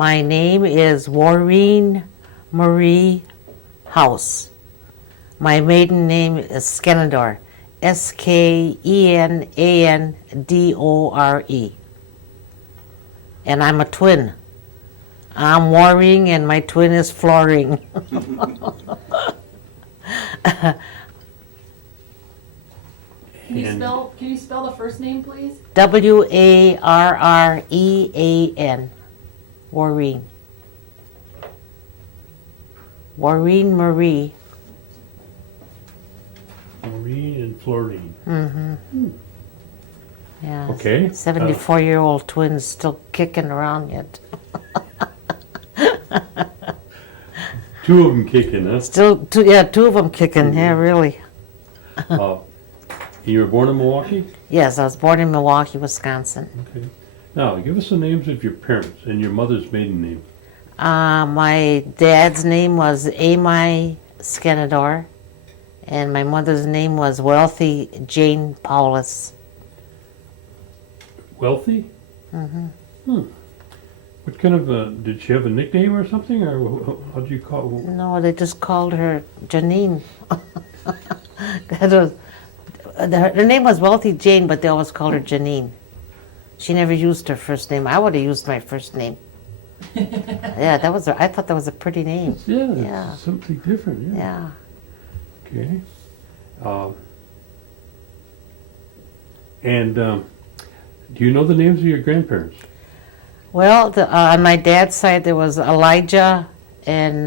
My name is Warrean Marie House. My maiden name is Skenandore, Skenandore. And I'm a twin. I'm Warring and my twin is Flooring. Can you spell the first name, please? Warrean. Warring. Warrean Marie. Maureen and Florine. Yeah. Okay. 74-year-old twins still kicking around yet. Two of them kicking, huh? Still, two of them kicking. Yeah, really. You were born in Milwaukee? Yes, I was born in Milwaukee, Wisconsin. Okay. Now, give us the names of your parents and your mother's maiden name. My dad's name was Ami Skenandore, and my mother's name was Wealthy Jane Paulus. Wealthy? What kind of did she have a nickname or something, or how do you call it? No, they just called her Janine. Her name was Wealthy Jane, but they always called her Janine. She never used her first name. I would have used my first name. Yeah, I thought that was a pretty name. Yeah, Yeah. something different. Yeah. Okay. And do you know the names of your grandparents? Well, on my dad's side, there was Elijah and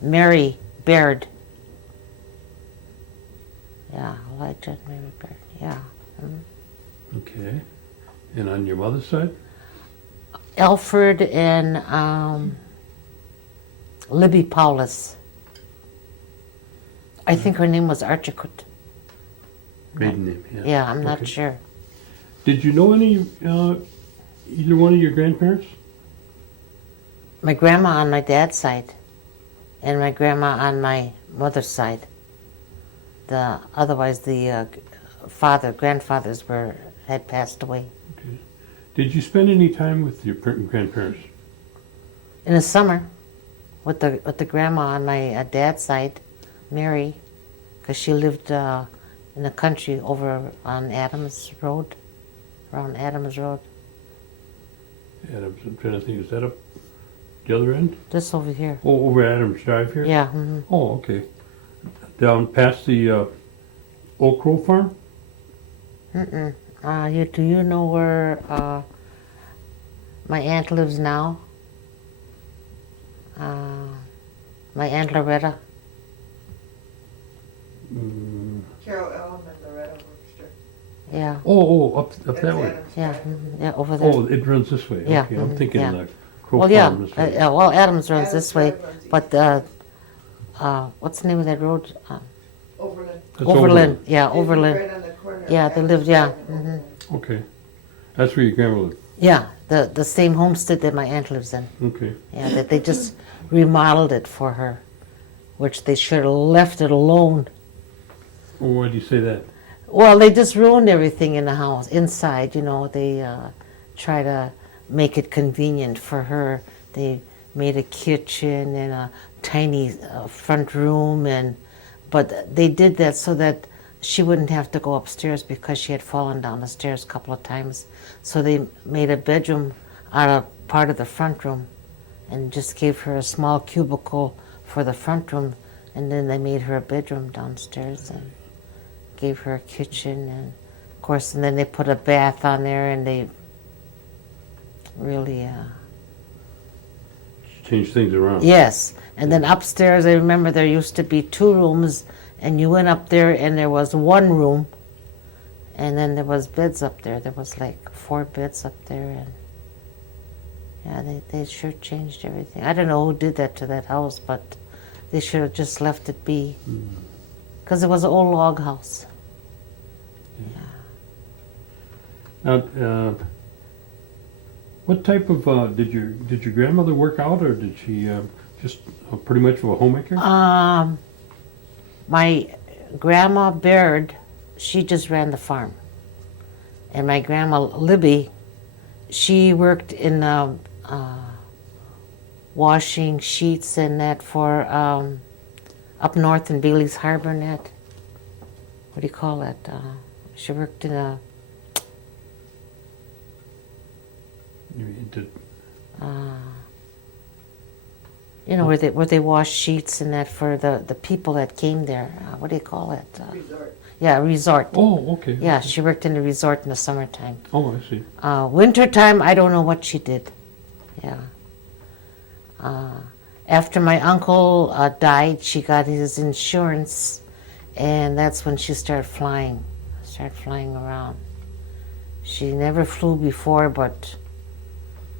Mary Baird. Yeah, Elijah and Mary Baird. Yeah. Okay. And on your mother's side? Alfred and Libby Paulus. I think her name was Archicot. Maiden name, yeah. Yeah, I'm not Okay. sure. Did you know any, either one of your grandparents? My grandma on my dad's side, and my grandma on my mother's side. Otherwise, the grandfathers had passed away. Okay. Did you spend any time with your grandparents? In the summer, with the grandma on my dad's side, Mary, because she lived in the country over on Adams Road, around Adams Road. Adams, I'm trying to think, is that up the other end? This over here. Oh, over Adams Drive here? Yeah. Oh, okay. Down past the Oak Crow Farm? Do you know where my aunt lives now? My Aunt Loretta. Carol Ellen and Loretta Webster. Yeah. Oh, up that way. Yeah. Yeah, over there. Oh, it runs this way. Yeah, Okay, I'm thinking yeah. like Crow Well, Farm this way. well, Adams runs Adams this way, Drive runs east. but what's the name of that road? Overland. That's Overland. Yeah, They live Overland. Right on the corner. of Yeah, they Adams lived. Yeah. Drive and Overland. Okay. That's where your grandma lived. Yeah, the same homestead that my aunt lives in. Okay. Yeah, that they just remodeled it for her, which they should have left it alone. Well, why do you say that? Well, they just ruined everything in the house, inside, They try to make it convenient for her. They made a kitchen and a tiny front room, but they did that so that she wouldn't have to go upstairs because she had fallen down the stairs a couple of times. So they made a bedroom out of part of the front room and just gave her a small cubicle for the front room, and then they made her a bedroom downstairs and gave her a kitchen, and of course, and then they put a bath on there, and they really Change things around. yes. And then upstairs, I remember there used to be 2 rooms, and you went up there and there was 1 room, and then there was beds up there. There was like 4 beds up there, and yeah, they sure changed everything. I don't know who did that to that house, but they should have just left it be, because it was an old log house. Now, what type of did your grandmother work out, or did she just pretty much of a homemaker? My grandma Baird, she just ran the farm, and my grandma Libby, she worked in washing sheets and that for up north in Bailey's Harbor net. What do you call it? She worked in a where they wash sheets and that for the people that came there. What do you call it? Resort. Yeah, a resort. Oh, okay. Yeah, she worked in the resort in the summertime. Oh, I see. Wintertime, I don't know what she did. Yeah. After my uncle died, she got his insurance, and that's when she started flying around. She never flew before, but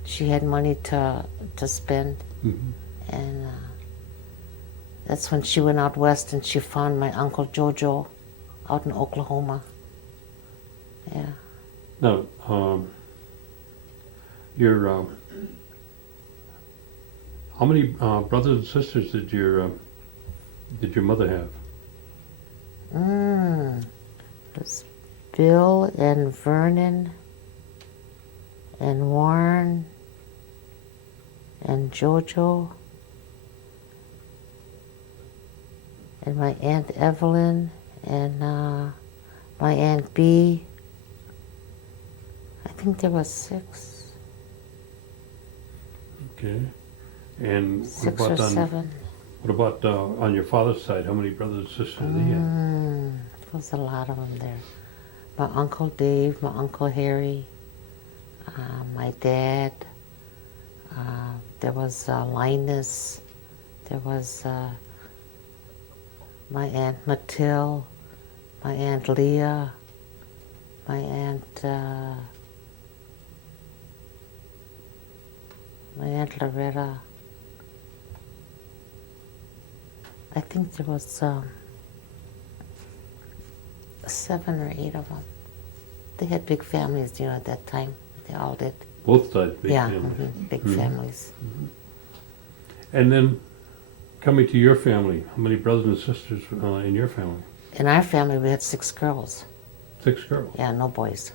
she had money to spend, and that's when she went out west and she found my uncle Jojo out in Oklahoma. Yeah. Now, how many brothers and sisters did your mother have? There's Bill and Vernon and Warren and Jojo and my Aunt Evelyn and my Aunt Bee. I think there was 6. Okay. And 6 or 7. What about on your father's side? How many brothers and sisters did he have? There was a lot of them there. My Uncle Dave, my Uncle Harry, my dad. There was Linus. There was my Aunt Mathilde, my Aunt Leah, my Aunt Loretta. I think there was 7 or 8 of them. They had big families, at that time. They all did. Both sides, big Yeah, families. big families. And then, coming to your family, how many brothers and sisters in your family? In our family, we had 6 girls. 6 girls. Yeah, no boys.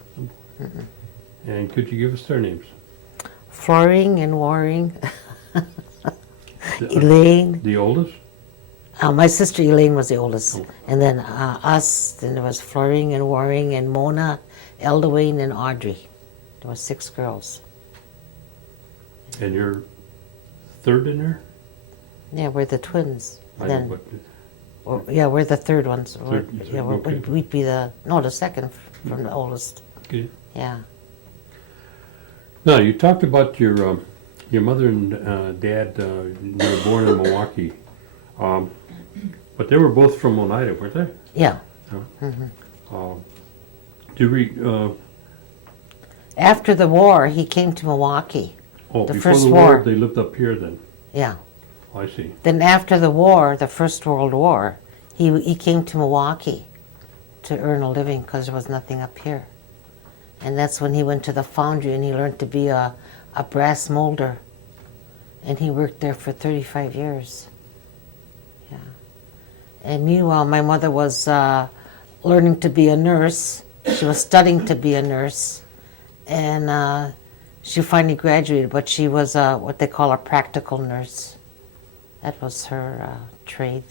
And could you give us their names? Flooring and Warring. Elaine. The oldest? My sister Elaine was the oldest. Oh. And then us, then there was Flooring and Warring and Mona, Eldewayne and Audrey. There were 6 girls. And you're third in there? Yeah, we're the twins. I Then, know, yeah, we're the third ones. Third, Yeah, okay. we'd be the second from the oldest. okay. Yeah. Now, you talked about your mother and dad, you were born in Milwaukee. But they were both from Oneida, weren't they? Yeah. After the war, he came to Milwaukee. The Before first the war, war. they lived up here then? Yeah. Oh, I see. Then after the war, the First World War, he came to Milwaukee to earn a living because there was nothing up here. And that's when he went to the foundry and he learned to be a brass molder. And he worked there for 35 years. Yeah. And meanwhile, my mother was learning to be a nurse. She was studying to be a nurse. And she finally graduated, but she was what they call a practical nurse. That was her trade.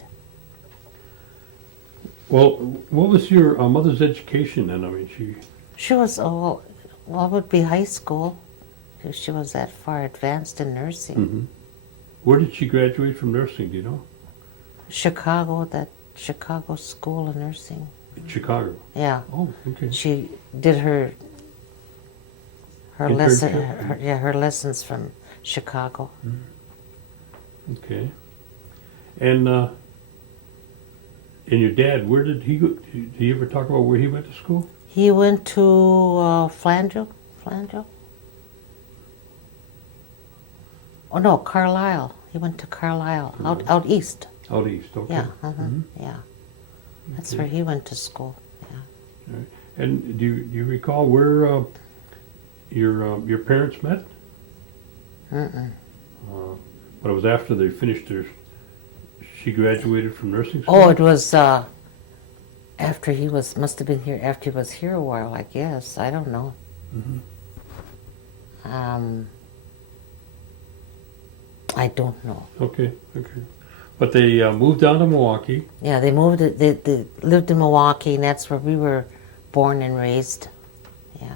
Well, what was your mother's education then? I mean, She was, well, it would be high school. If she was that far advanced in nursing. Where did she graduate from nursing, do you know? Chicago, that Chicago School of Nursing. In Chicago? Yeah. Oh, okay. She did her Internship? her lessons from Chicago. Okay. And your dad, where did he go? Did he ever talk about where he went to school? He went to Flandreau. Oh no, Carlisle. He went to Carlisle, out east. Out east, okay. Yeah, yeah. That's where he went to school. Yeah. All right. And do you recall where your parents met? But it was after they finished she graduated from nursing school? Oh, it was after must have been here, after he was here a while, I guess. I don't know. I don't know. Okay. But they moved down to Milwaukee. Yeah, they moved. They lived in Milwaukee, and that's where we were born and raised. Yeah,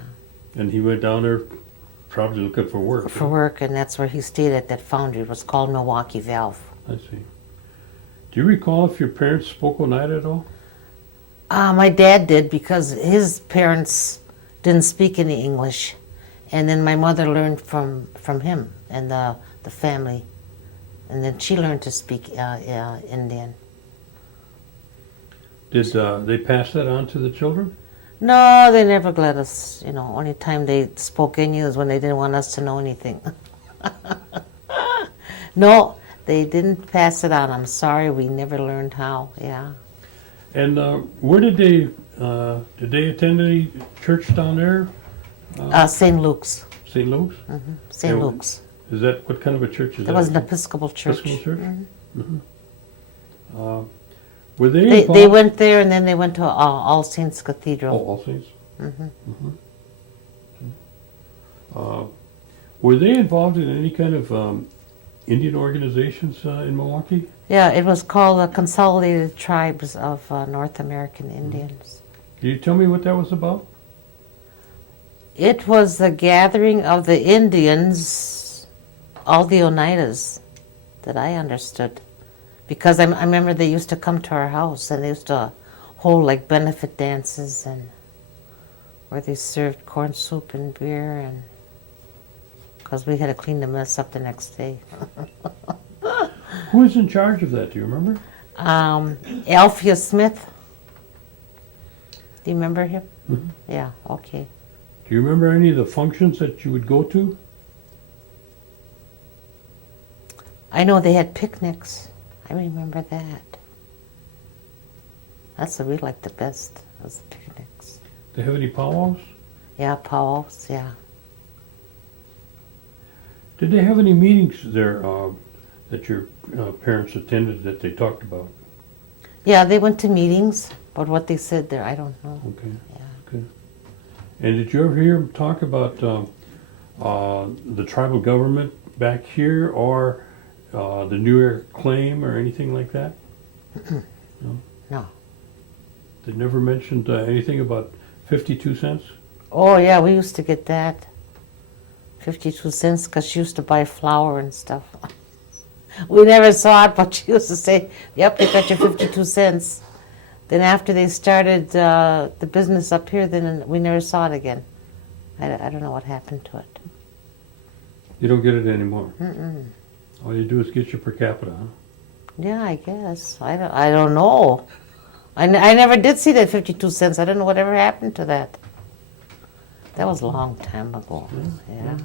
And he went down there probably looking for work. for work, and that's where he stayed at that foundry. It was called Milwaukee Valve. I see. Do you recall if your parents spoke Oneida at all? My dad did because his parents didn't speak any English, and then my mother learned from him and the family, and then she learned to speak Indian. Did they pass that on to the children? No, they never let us. Only time they spoke Indian is when they didn't want us to know anything. No, they didn't pass it on. I'm sorry, we never learned how. Yeah. And where did they attend any church down there? St. Luke's. St. Luke's? St. Yeah, Luke's. Is that, what kind of a church is that? It was an Episcopal church. Episcopal church? Mhm. Were they They involved? went there, and then they went to All Saints Oh, Cathedral. All Saints? Were they involved in any kind of Indian organizations in Milwaukee? Yeah, it was called the Consolidated Tribes of North American Indians. Can you tell me what that was about? It was the gathering of the Indians, all the Oneidas, that I understood. Because I remember they used to come to our house, and they used to hold like benefit dances, and where they served corn soup and beer, and because we had to clean the mess up the next day. Who was in charge of that? Do you remember? Alphea Smith. Do you remember him? Mhm. Yeah, okay. Do you remember any of the functions that you would go to? I know they had picnics. I remember that. That's what we liked the best, was the picnics. Did they have any powwows? Yeah, powwows, yeah. Did they have any meetings there that your parents attended that they talked about? Yeah, they went to meetings, but what they said there, I don't know. Okay. Yeah. Okay. And did you ever hear them talk about the tribal government back here, or the New York claim, or anything like that? No. They never mentioned anything about 52 cents? Oh, yeah, we used to get that. 52 cents, because she used to buy flour and stuff. We never saw it, but she used to say, yep, you got your 52 cents. Then after they started the business up here, then we never saw it again. I don't know what happened to it. You don't get it anymore? Mm-mm. All you do is get your per capita, huh? Yeah, I guess. I don't know. I never did see that 52 cents. I don't know whatever happened to that. That was a long time ago. Yeah.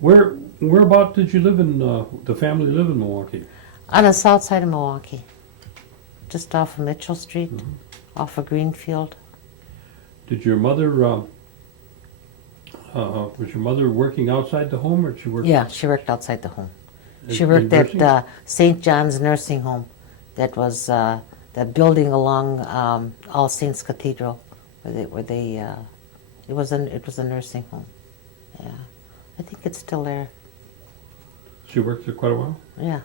Whereabout did you live in, the family live in Milwaukee? On the south side of Milwaukee. Just off of Mitchell Street, off of Greenfield. Did your mother, was your mother working outside the home, or did she work? Yeah, she worked outside the home. She in worked nursing? at St. John's Nursing Home. That was that building along All Saints Cathedral, where they it was a nursing home. Yeah, I think it's still there. She worked there quite a while? Yeah.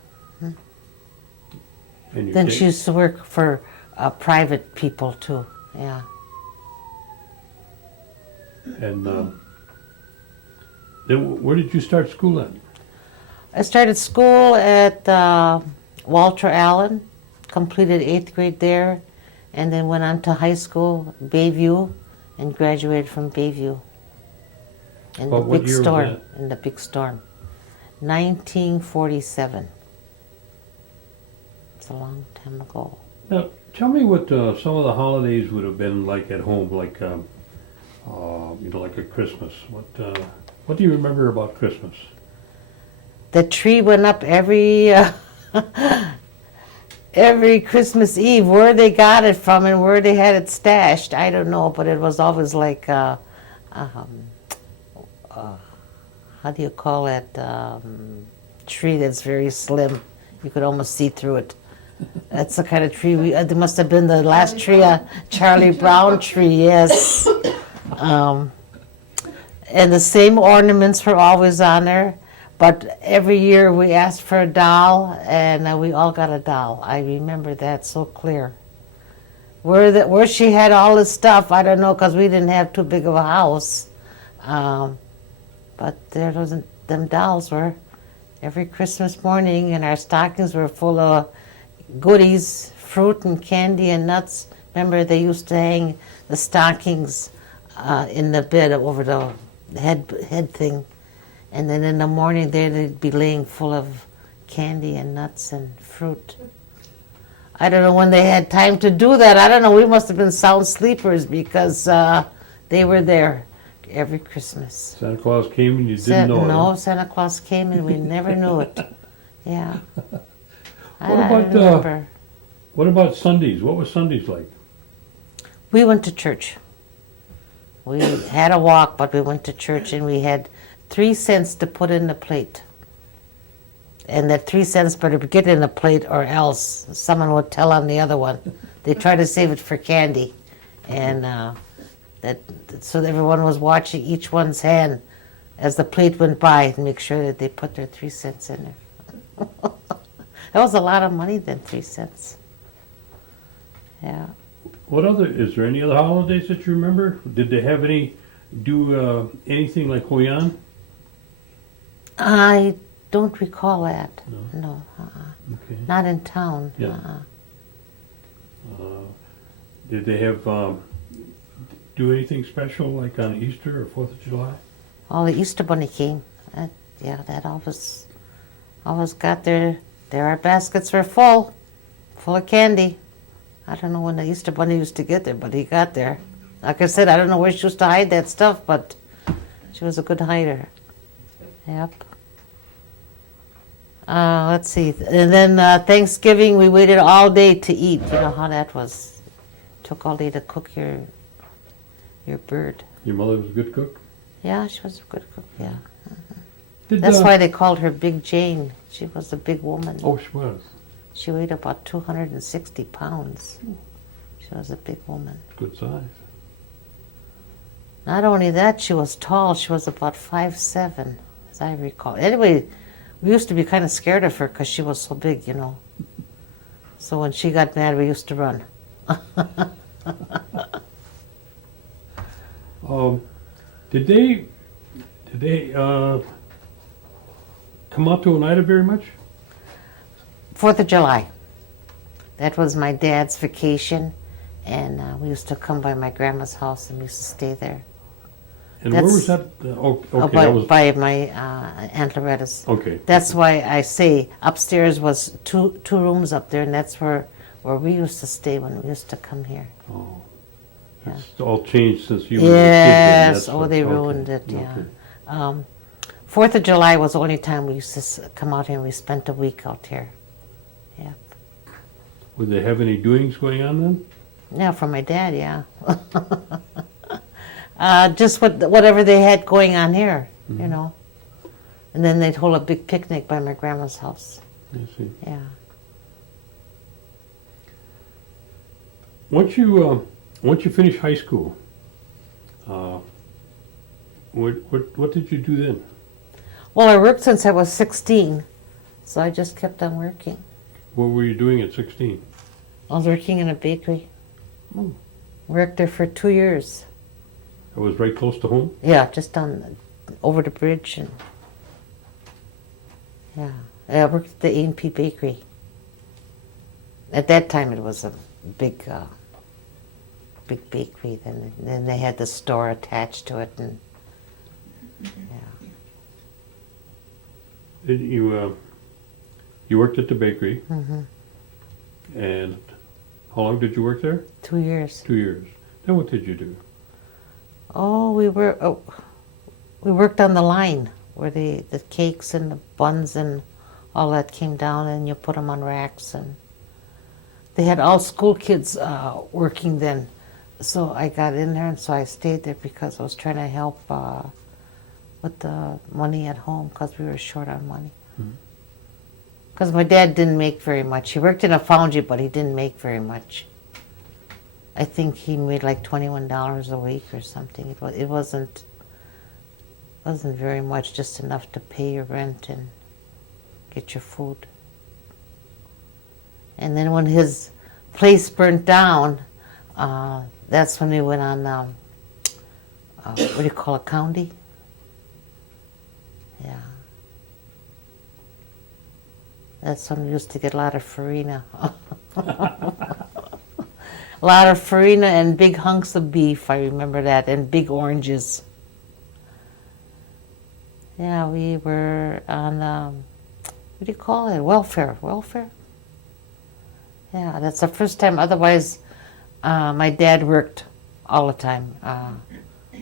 And your Then dad- she used to work for private people too. Yeah. And then where did you start school at? I started school at Walter Allen, completed 8th grade there, and then went on to high school, Bayview, and graduated from Bayview. In About the what big year was storm. that? In the big storm. 1947. It's a long time ago. Now, tell me what some of the holidays would have been like at home, like like at Christmas. What do you remember about Christmas? The tree went up every Christmas Eve. Where they got it from and where they had it stashed, I don't know, but it was always like, how do you call it? Tree that's very slim. You could almost see through it. That's the kind of tree it must have been the last tree, Charlie Brown tree, yes. And the same ornaments were always on there. But every year we asked for a doll, and we all got a doll. I remember that so clear. Where she had all this stuff, I don't know, because we didn't have too big of a house. But there wasn't, them dolls were every Christmas morning, and our stockings were full of goodies, fruit and candy and nuts. Remember, they used to hang the stockings in the bed over the head thing. And then in the morning, they'd be laying full of candy and nuts and fruit. I don't know when they had time to do that. I don't know. We must have been sound sleepers because they were there every Christmas. Santa Claus came and you didn't know it. No, Santa Claus came and we never knew it. Yeah. I about, remember. What about Sundays? What was Sundays like? We went to church. We had a walk, but we went to church, and we had 3 cents to put in the plate. And that 3 cents better get in the plate, or else someone would tell on the other one. They try to save it for candy, and so everyone was watching each one's hand as the plate went by to make sure that they put their 3 cents in there. That was a lot of money then, 3 cents. Yeah. Is there any other holidays that you remember? Did they have anything like Hoyan? I don't recall that. No? No, Okay. not in town. Yeah. Did they have, do anything special like on Easter or 4th of July? Oh, the Easter Bunny came. That always got there. Our baskets were full of candy. I don't know when the Easter Bunny used to get there, but he got there. Like I said, I don't know where she used to hide that stuff, but she was a good hider. Yep. Let's see. And then Thanksgiving, we waited all day to eat. You know how that was. Took all day to cook your bird. Your mother was a good cook? Yeah, she was a good cook, yeah. Did, That's why they called her Big Jane. She was a big woman. Oh, she was. She weighed about 260 pounds. She was a big woman. Good size. Not only that, she was tall. She was about 5'7", as I recall. Anyway, we used to be kind of scared of her because she was so big, you know. So when she got mad, we used to run. Did they come out to Oneida very much? 4th of July. That was my dad's vacation, and we used to come by my grandma's house, and we used to stay there. And where was that? By my Aunt Loretta's. Okay. That's why I say upstairs was two rooms up there, and that's where we used to stay when we used to come here. Oh. Yeah. It's all changed since you were a kid. Then. Yes, they ruined it, yeah. Okay. 4th of July was the only time we used to come out here, and we spent a week out here. Yeah. Would they have any doings going on then? Yeah, for my dad, yeah. Just whatever they had going on here, you know. And then they'd hold a big picnic by my grandma's house. I see. Yeah. Once you finish high school, what did you do then? Well, I worked since I was 16, so I just kept on working. What were you doing at 16? I was working in a bakery. Oh. Worked there for 2 years. It was right close to home? Yeah, just over the bridge. And yeah, I worked at the A&P Bakery. At that time, it was a big bakery. Then they had the store attached to it, and yeah. You worked at the bakery, Mm-hmm. and how long did you work there? 2 years. 2 years. Then what did you do? Oh, we worked on the line where the cakes and the buns and all that came down, and you put them on racks, and they had all school kids working then. So I got in there, and so I stayed there because I was trying to help with the money at home because we were short on money. Because my dad didn't make very much. He worked in a foundry, but he didn't make very much. I think he made like $21 a week or something. It wasn't Wasn't very much, just enough to pay your rent and get your food. And then when his place burnt down, that's when we went on, what do you call it, county? Yeah. That's when we used to get a lot of farina. A lot of farina and big hunks of beef, I remember that, and big oranges. Yeah, we were on, what do you call it, welfare. Yeah, that's the first time. Otherwise, my dad worked all the time.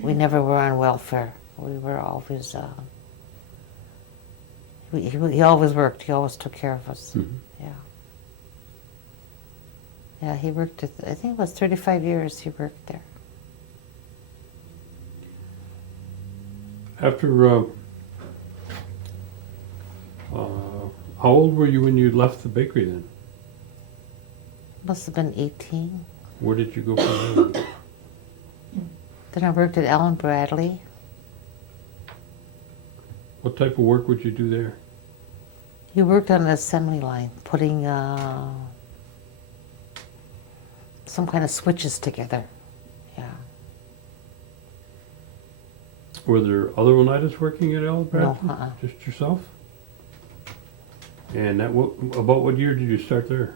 We never were on welfare. We were always, he always worked. He always took care of us. Mhm. Yeah. Yeah, he worked, I think it was 35 years he worked there. After, how old were you when you left the bakery then? Must have been 18. Where did you go from there? Then I worked at Allen Bradley. What type of work would you do there? He worked on an assembly line, putting some kind of switches together. Yeah. Were there other Oneidas working at Allen Bradley? No, Just yourself? And about what year did you start there?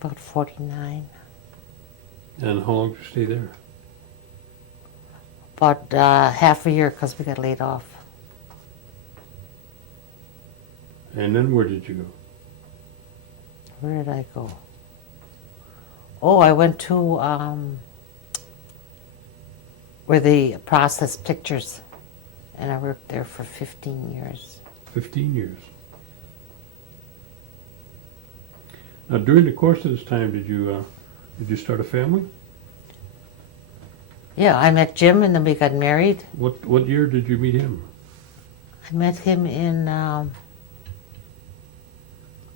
About 49. And how long did you stay there? About half a year because we got laid off. And then where did you go? Where did I go? Oh, I went to where they process pictures, and I worked there for 15 years. 15 years. Now, during the course of this time, did you start a family? Yeah, I met Jim, and then we got married. What year did you meet him? I met him in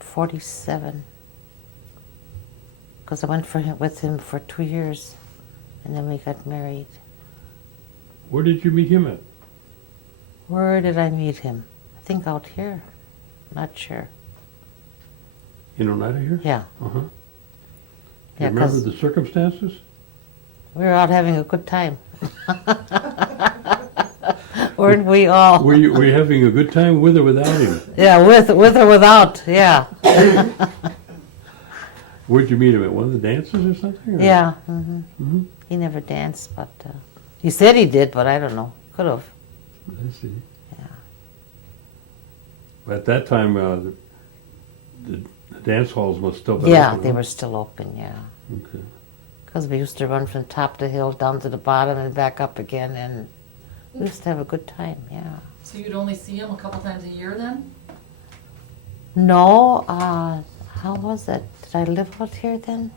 47, because I went with him for 2 years, and then we got married. Where did you meet him at? Where did I meet him? I think out here. Not sure. In Oneida here? Yeah. Uh-huh. Yeah, Remember 'cause the circumstances? we were out having a good time. Weren't we all? Were you having a good time with or without him? Yeah, with or without, yeah. Where'd you meet him at? One of the dances or something? Or? Yeah. Mm-hmm. He never danced, but he said he did, but I don't know. Could have. I see. Yeah. But at that time, the dance halls must still be Yeah, open, they huh? were still open, yeah. Okay. Because we used to run from top to hill down to the bottom and back up again, and we used to have a good time, yeah. So you'd only see him a couple times a year then? No, how was it? Did I live out here then?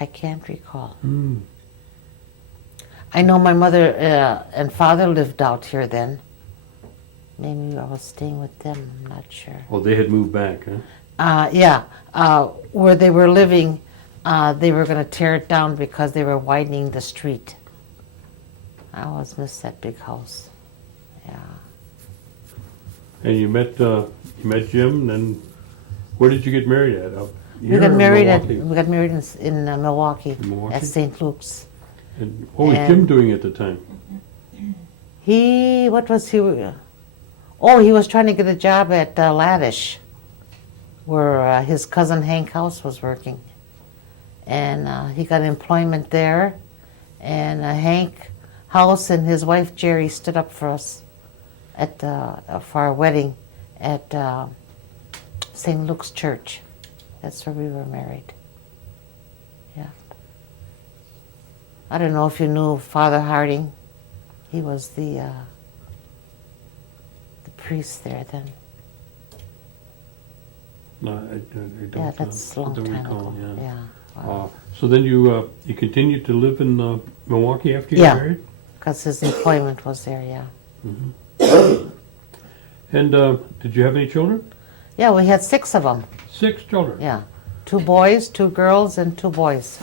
I can't recall. Mm. I know my mother and father lived out here then. Maybe I was staying with them, I'm not sure. Oh, they had moved back, huh? Yeah, where they were living, they were going to tear it down because they were widening the street. I always miss that big house. Yeah. And you met Jim, and then where did you get married at? Out We here got or married Milwaukee? in Milwaukee, In Milwaukee? at St. Luke's. And what was Jim doing at the time? What was he? Oh, he was trying to get a job at Laddish, where his cousin Hank House was working. And he got employment there. And Hank House and his wife Jerry stood up for us for our wedding at St. Luke's Church. That's where we were married. Yeah. I don't know if you knew Father Harding. He was the priest there then. No, I don't. Yeah, that's a long don't time recall, ago. yeah. Yeah. Wow. So then you continued to live in Milwaukee after you Yeah. got married? Because his employment was there, yeah. And did you have any children? Yeah, we had 6 of them. 6 children? Yeah. 2 boys, 2 girls, and 2 boys.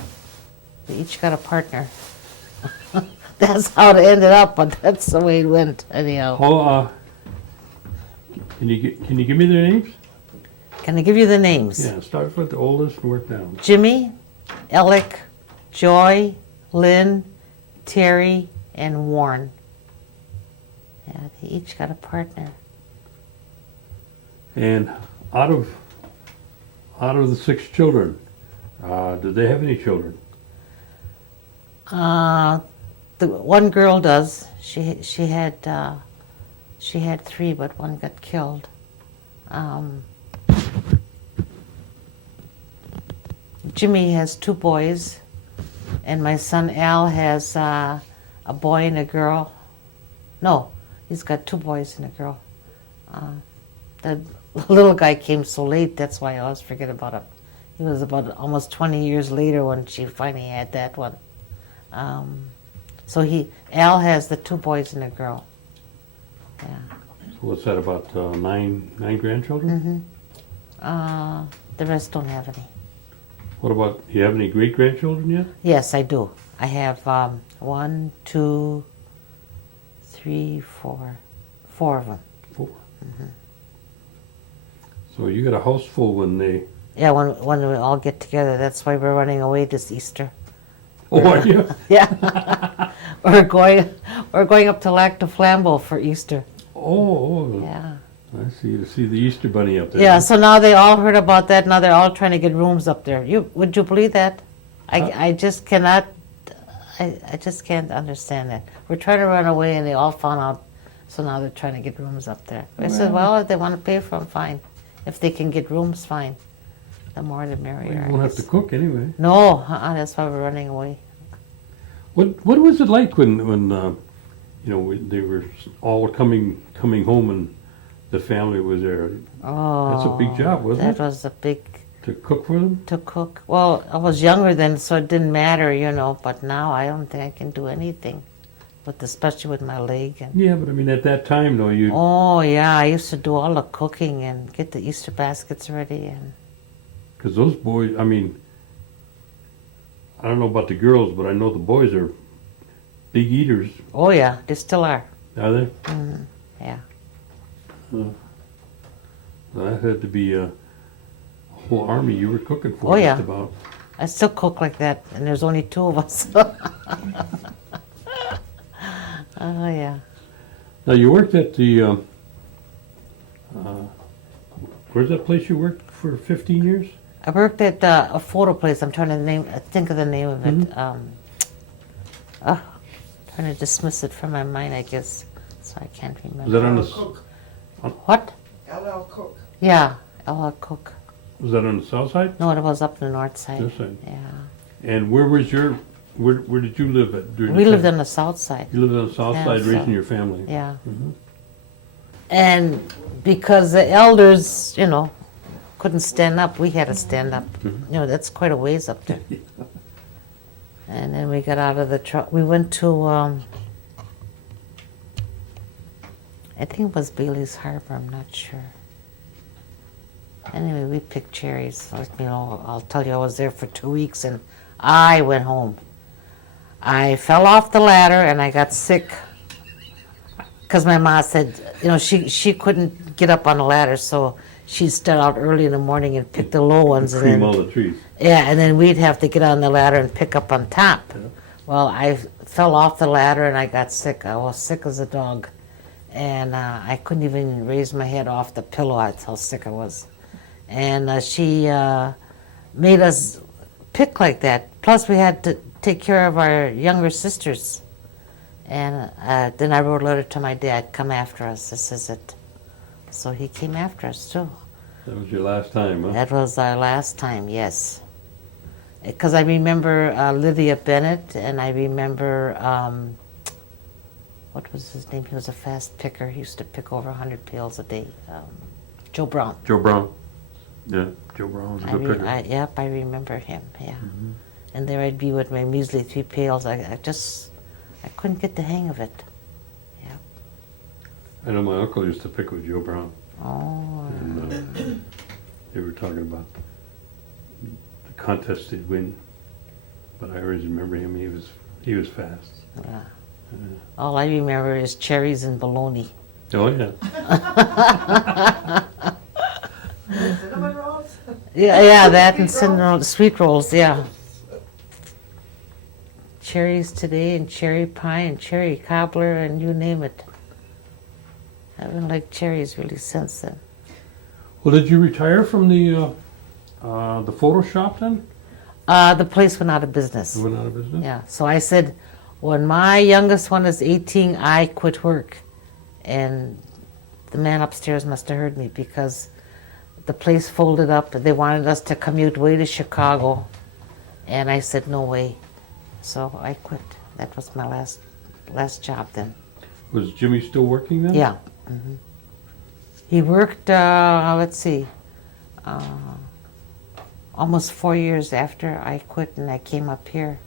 We each got a partner. That's how it ended up, but that's the way it went anyhow. How, can you give me their names? Can I give you the names? Yeah, start with the oldest and work down. Jimmy, Alec, Joy, Lynn, Terry, and Warren. Yeah, they each got a partner. And out of the 6 children, did they have any children? The one girl does. She had 3, but one got killed. Jimmy has 2 boys, and my son Al has a boy and a girl. No, he's got 2 boys and a girl. The little guy came so late, that's why I always forget about him. He was about almost 20 years later when she finally had that one. So Al has the 2 boys and a girl. Yeah. So what's that, about 9 grandchildren? The rest don't have any. What about, do you have any great-grandchildren yet? Yes, I do. I have 1, 2, 3, 4 of them. 4. So you got a house full when they... Yeah, when we all get together. That's why we're running away this Easter. Oh, are you? Yeah, we're going up to Lac du Flambeau for Easter. Oh, Yeah. I see. To see the Easter Bunny up there. Yeah. So now they all heard about that. Now they're all trying to get rooms up there. Would you believe that? I just cannot. I just can't understand that. We're trying to run away, and they all found out. So now they're trying to get rooms up there. I said, well, if they want to pay for them, fine. If they can get rooms, fine. The more the merrier. Well, you won't have to cook anyway. No, that's why we're running away. What was it like when they were all coming home and the family was there? Oh, That's a big job, wasn't it? That was a big To cook for them? to cook. Well, I was younger then, so it didn't matter, But now I don't think I can do anything, especially with my leg. And Yeah, but I mean at that time though, you oh yeah, I used to do all the cooking and get the Easter baskets ready and. because those boys, I mean, I don't know about the girls, but I know the boys are big eaters. Oh yeah, they still are. Are they? Yeah. That had to be a whole army you were cooking for. Oh, yeah. Just about. I still cook like that, and there's only 2 of us. Oh yeah. Now you worked at the. Where's that place you worked for 15 years? I worked at a photo place. I'm trying to think of the name of it. Trying to dismiss it from my mind, I guess, so I can't remember. Was that on the? Cook. What? LL Cook. Yeah, Ella Cook. Was that on the south side? No, it was up the north side. This side. Yeah. And where was your? Where did you live at during We the lived time? on the south side. You lived on the south Yeah, side, so- raising your family. Yeah. Mhm. And because the elders, couldn't stand up, we had to stand up. That's quite a ways up there. And then we got out of the truck. We went to, I think it was Bailey's Harbor, I'm not sure. Anyway, we picked cherries. I'll tell you, I was there for 2 weeks and I went home. I fell off the ladder and I got sick. Because my mom said, she couldn't get up on the ladder, so she'd start out early in the morning and pick the low ones. And Cream then, all the trees. yeah, and then we'd have to get on the ladder and pick up on top. Yeah. Well, I fell off the ladder and I got sick. I was sick as a dog. And I couldn't even raise my head off the pillow. That's how sick I was. And she made us pick like that. Plus, we had to take care of our younger sisters. And then I wrote a letter to my dad, come after us, this is it. So he came after us too. That was your last time, huh? That was our last time, yes. Because I remember Lydia Bennett, and I remember, what was his name? He was a fast picker. He used to pick over 100 pails a day. Joe Brown. Joe Brown. Yeah, Joe Brown was a good picker. Yep, I remember him, yeah. And there I'd be with my measly 3 pails. I couldn't get the hang of it. Yeah. I know my uncle used to pick with Joe Brown. Oh. And they were talking about the contest they'd win. But I always remember him. He was fast. Yeah. All I remember is cherries and bologna. Oh yeah. Cinnamon rolls? Yeah, that and Sweet rolls? cinnamon sweet rolls, yeah. Cherries today and cherry pie and cherry cobbler and you name it. I haven't liked cherries really since then. Well, did you retire from the photo shop then? The place went out of business. You went out of business? Yeah, so I said, when my youngest one is 18, I quit work. And the man upstairs must have heard me because the place folded up. They wanted us to commute way to Chicago. And I said, no way. So I quit. That was my last job then. Was Jimmy still working then? Yeah. He worked, let's see, almost 4 years after I quit and I came up here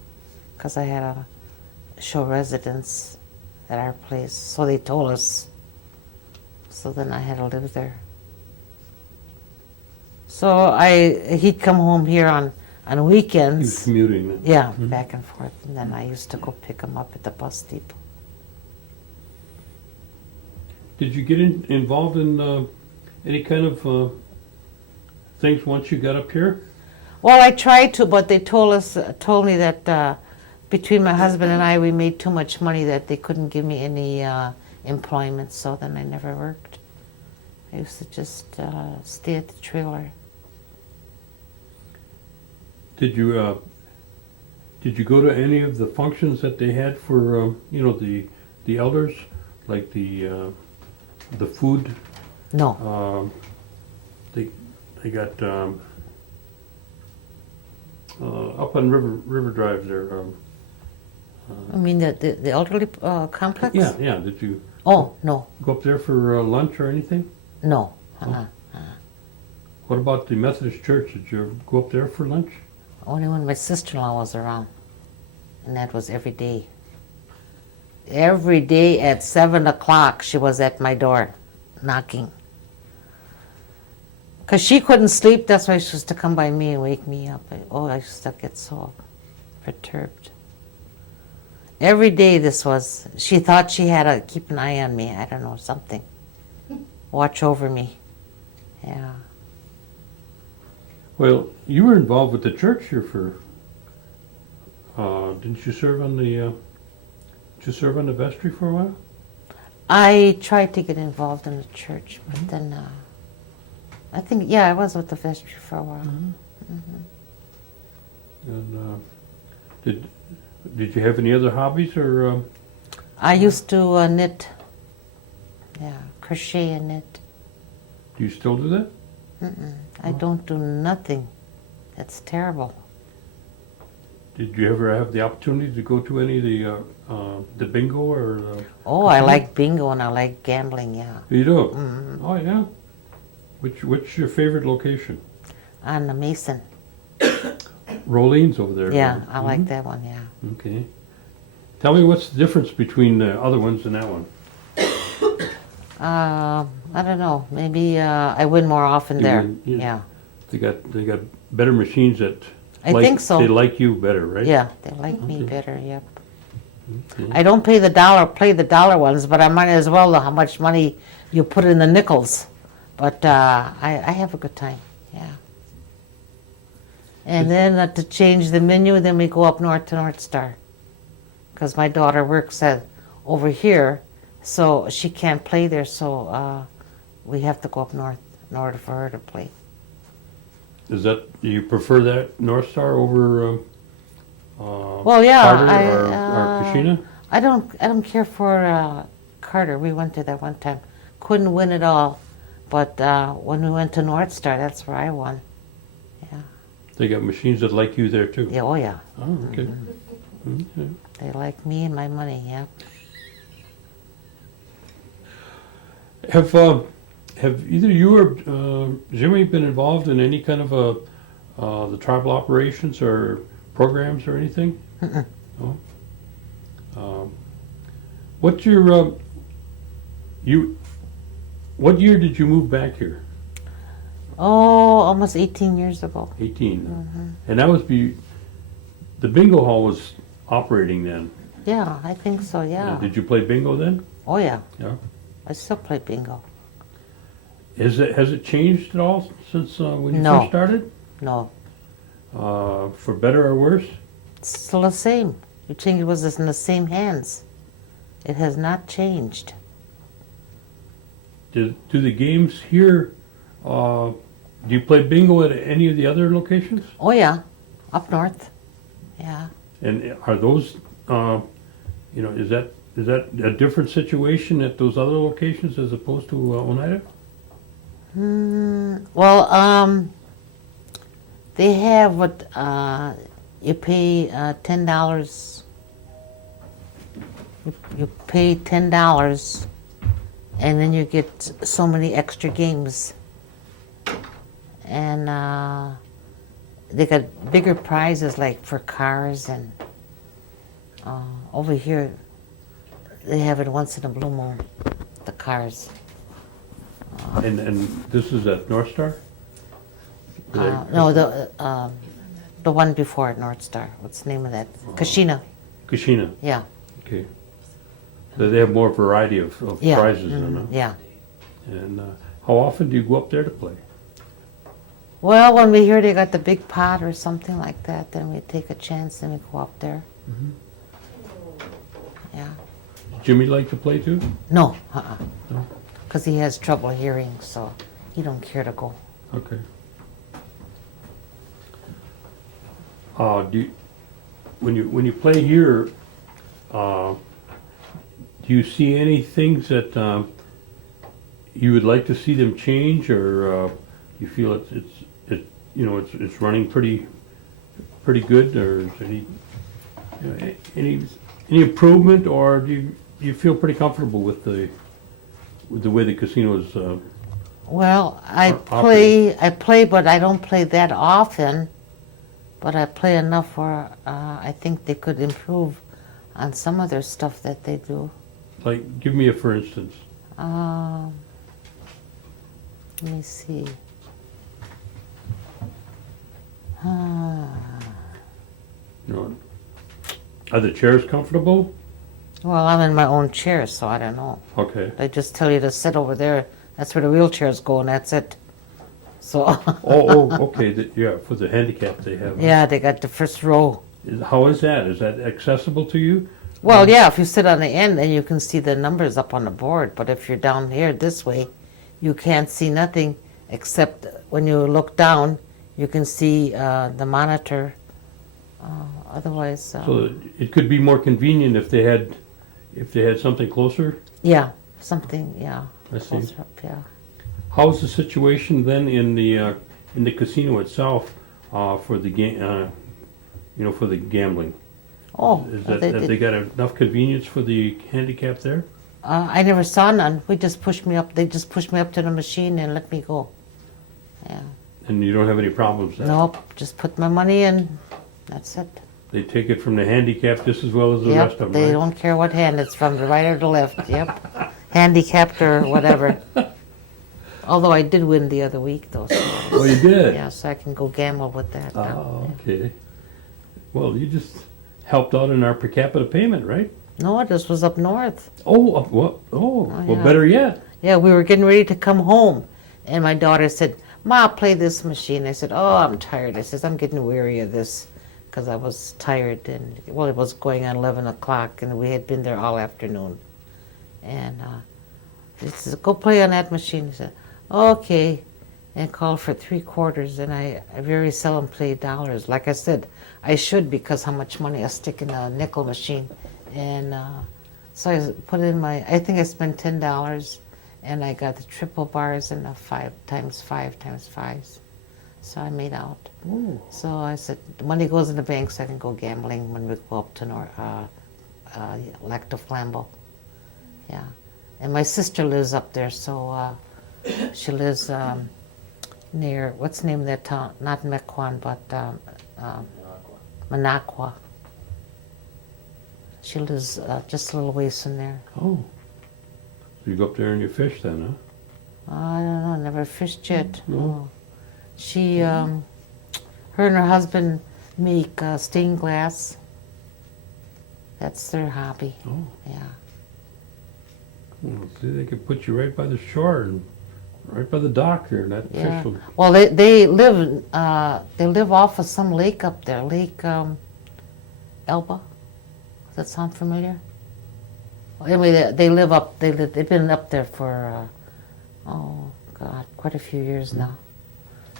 because I had a show residence at our place. So they told us. So then I had to live there. So he'd come home here on He was weekends. commuting then. Yeah, back and forth. And then I used to go pick him up at the bus depot. Did you get involved in any kind of things once you got up here? Well, I tried to, but they told me that between my husband and I, we made too much money that they couldn't give me any employment. So then I never worked. I used to just stay at the trailer. Did you go to any of the functions that they had for the elders, like the food? No. They got up on River Drive there. I mean the elderly complex. Yeah. Did you Oh no, go up there for lunch or anything? no. What about the Methodist Church? Did you ever go up there for lunch? Only when my sister-in-law was around, and that was every day. Every day at 7 o'clock, she was at my door, knocking. Because she couldn't sleep, that's why she used to come by me and wake me up. I used to get so perturbed. Every day this was, she thought she had to keep an eye on me. I don't know, something. Watch over me. Yeah. Well, you were involved with the church here for. Didn't you serve on the? Did you serve on the vestry for a while? I tried to get involved in the church, but then I think, yeah, I was with the vestry for a while. And did you have any other hobbies or? I used to knit. Yeah, crochet and knit. Do you still do that? I don't do nothing. That's terrible. Did you ever have the opportunity to go to any of the bingo or? Oh, I like bingo and I like gambling, yeah. You do? Oh yeah. Which your favorite location? On the Mason. Rolene's over there. Yeah, I like that one, yeah. Okay. Tell me what's the difference between the other ones and that one? I don't know. Maybe I win more often You there. win, Yeah. They got better machines that. I think so. They like you better, right? Yeah, they like me better, yep. Okay. I don't play the dollar ones, but I might as well know how much money you put in the nickels. But I have a good time, yeah. And then to change the menu, then we go up north to North Star. Because my daughter works over here, so she can't play there, so we have to go up north in order for her to play. Do you prefer that North Star over Well, yeah, Carter or Kashina? I don't care for Carter. We went to that one time. Couldn't win it all, but when we went to North Star, that's where I won. Yeah. They got machines that like you there too. Yeah. Oh yeah. Oh, okay. Okay. They like me and my money. Yeah. Have either you or Jimmy been involved in any kind of the tribal operations or programs or anything? No. What's your What year did you move back here? Oh, almost 18 years ago. 18. And that was the bingo hall was operating then. Yeah, I think so, yeah. Did you play bingo then? Oh, yeah. Yeah. I still play bingo. Has it changed at all since when you No. first started? No, For better or worse? it's still the same. You think it was in the same hands. It has not changed. Do the games here, do you play bingo at any of the other locations? Oh, yeah, up north. Yeah. And are those, is that a different situation at those other locations as opposed to Oneida? Well, they have what you pay $10. You pay $10, and then you get so many extra games. And they got bigger prizes like for cars, and over here they have it once in a blue moon, the cars. And this is at North Star? No, the one before at North Star. What's the name of that? Kashina. Kashina, Yeah. okay. So they have more variety of Yeah. prizes then, huh? Yeah. And how often do you go up there to play? Well, when we hear they got the big pot or something like that, then we take a chance and we go up there. Yeah. Jimmy like to play too? No, No? because he has trouble hearing, so he don't care to go. Okay. When you play here, do you see any things that you would like to see them change, or you feel it's running pretty good, or is there any improvement, or do you feel pretty comfortable with the way the casino is? Well, I Operating. play, but I don't play that often. But I play enough where I think they could improve on some of their stuff that they do. Like, give me a for instance. Let me see. Are the chairs comfortable? Well, I'm in my own chair, so I don't know. Okay. They just tell you to sit over there. That's where the wheelchairs go, and that's it. So. Okay. Yeah, for the handicap they have. Yeah, they got the first row. How is that? Is that accessible to you? Well, yeah, if you sit on the end, then you can see the numbers up on the board. But if you're down here this way, you can't see nothing except when you look down, you can see the monitor. Otherwise, So it could be more convenient if they had something closer. yeah, something, yeah. I see. Closer up, yeah. How's the situation then in the casino itself for the game? For the gambling. Oh, Is well, have they got enough convenience for the handicap there? I never saw none. We just pushed me up. They just pushed me up to the machine and let me go. Yeah. And you don't have any problems there? Nope. Just put my money in. That's it. They take it from the handicap just as well as the rest of them, They right? don't care what hand it's from, the right or the left. Yep. Handicapped or whatever. Although I did win the other week, though. So, Oh, you did? yeah, so I can go gamble with that now. Oh, okay. Well, you just helped out in our per capita payment, right? No, this was up north. Well, yeah. better yet. Yeah, we were getting ready to come home, and my daughter said, "Ma, play this machine." I said, "Oh, I'm tired." I says, "I'm getting weary of this," because I was tired, and well, it was going on 11 o'clock, and we had been there all afternoon. And she says, "Go play on that machine." I said, "Okay," and called for 3/4, and I very seldom play dollars. Like I said, I should, because how much money I stick in a nickel machine. And so I put in I think I spent $10, and I got the triple bars and the 5x5x5s. So I made out. Oh. So I said, the money goes in the bank so I can go gambling when we go up to Lac de Flambeau. Yeah. And my sister lives up there, so she lives near, what's the name of that town? Not Mequon, but Minocqua. She lives just a little ways from there. Oh. So you go up there and you fish then, huh? I don't know, never fished yet. No? No. She, her and her husband make stained glass. That's their hobby, Oh, yeah. well, see, they could put you right by the shore and right by the dock here, and that Yeah. fish will, Well, they live off of some lake up there, Lake Elba. Does that sound familiar? Well, anyway, they live up. They've been up there for oh God, quite a few years now.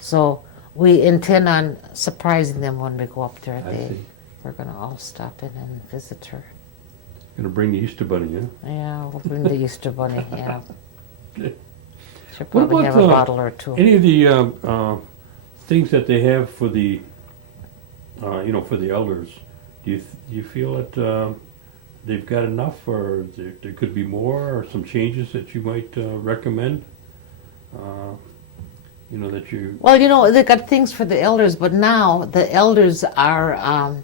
So we intend on surprising them when we go up there. I see. We're gonna all stop in and visit her. Gonna bring the Easter bunny, huh? Yeah, we'll bring the Easter bunny. Yeah. Okay. She'll What probably about have a bottle or two. any of the things that they have for the, for the elders? Do you feel that they've got enough, or there could be more, or some changes that you might recommend? That you. Well, they got things for the elders, but now the elders are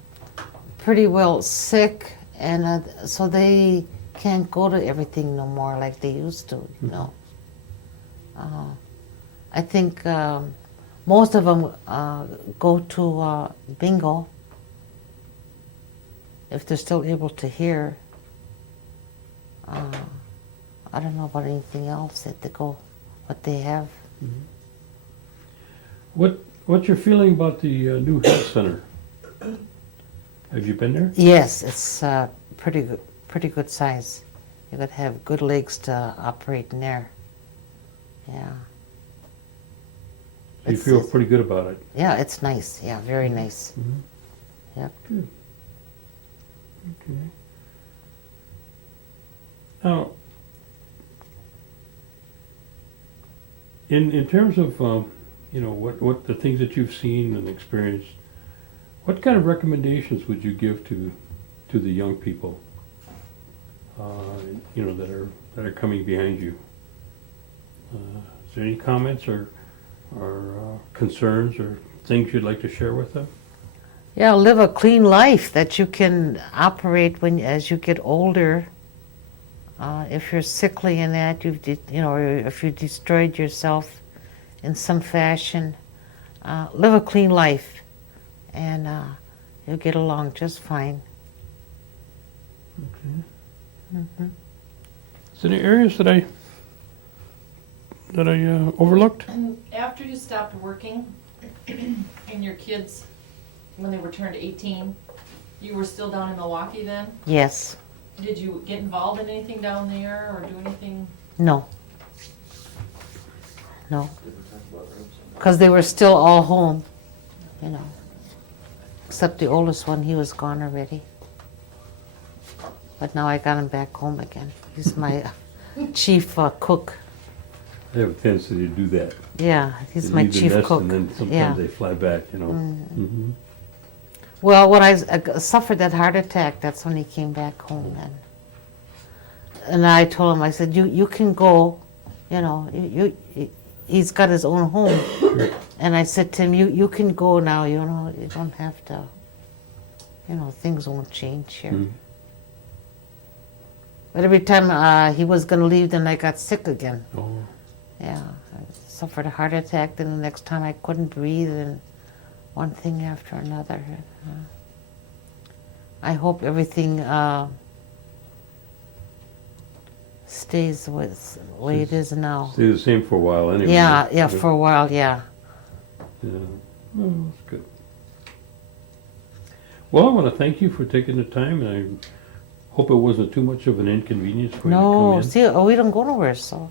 pretty well sick, and so they can't go to everything no more like they used to. I think most of them go to bingo if they're still able to hear. I don't know about anything else that they go, what they have. What's your feeling about the new health center? Have you been there? Yes, it's pretty good size. You got to have good legs to operate in there. Yeah. You feel pretty good about it? Yeah, it's nice. Yeah, very nice. Mhm. Yep. Good. Okay. Now, in terms of what the things that you've seen and experienced, what kind of recommendations would you give to the young people that are coming behind you? Is there any comments or concerns or things you'd like to share with them? Yeah, live a clean life that you can operate as you get older. If you're sickly in that, or if you destroyed yourself in some fashion, live a clean life, and you'll get along just fine. Okay. Mm-hmm. Is there any areas that I overlooked? And after you stopped working, and your kids, when they were turned 18, you were still down in Milwaukee then? Yes. Did you get involved in anything down there or do anything? No. No. Because they were still all home, Except the oldest one, he was gone already. But now I got him back home again. He's my chief cook. They have a tendency to do that. Yeah, he's They my leave the chief nest cook. and then sometimes Yeah. they fly back, Mhm. Well, when I suffered that heart attack, that's when he came back home then. And I told him, I said, you can go, he's got his own home. And I said to him, you can go now, you don't have to, things won't change here. Mhm. But every time he was going to leave, then I got sick again. Oh, Yeah, I suffered a heart attack, then the next time I couldn't breathe, and one thing after another. I hope everything stays the way it is now. stay the same for a while anyway. Yeah, for a while, yeah. Yeah. Oh, that's good. Well, I want to thank you for taking the time, and I hope it wasn't too much of an inconvenience for you to come No, in. see, we don't go nowhere, so